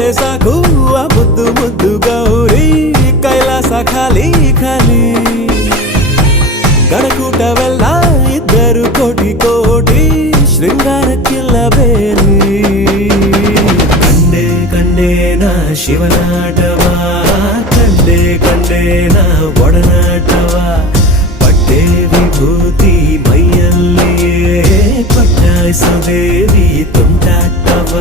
ಬಂದರೆ ಸಾಕು ಆ ಮುದ್ದು ಮುದ್ದು ಗೌರಿ ಕೈಲಾಸ ಖಾಲಿ ಖಾಲಿ ಗಣಕೂಟವೆಲ್ಲ ಇದ್ದರು ಕೋಟಿ ಕೋಟಿ ಶೃಂಗಾರಕ್ಕಿಲ್ಲ ಬೇಲಿ ಕಂಡೆ ಕಂಡೆ ನಾ ಶಿವನಾಟವ ಕಂಡೆ ಕಂಡೆ ನಾ ಒಡನಾಟವ ಪಟ್ಟೆ ವಿಭೂತಿ ಮೈಯಲ್ಲಿಯೇ ಪಟ್ಟಾಯಿಸೋ ದೇವಿ ತುಂಟಾಟವ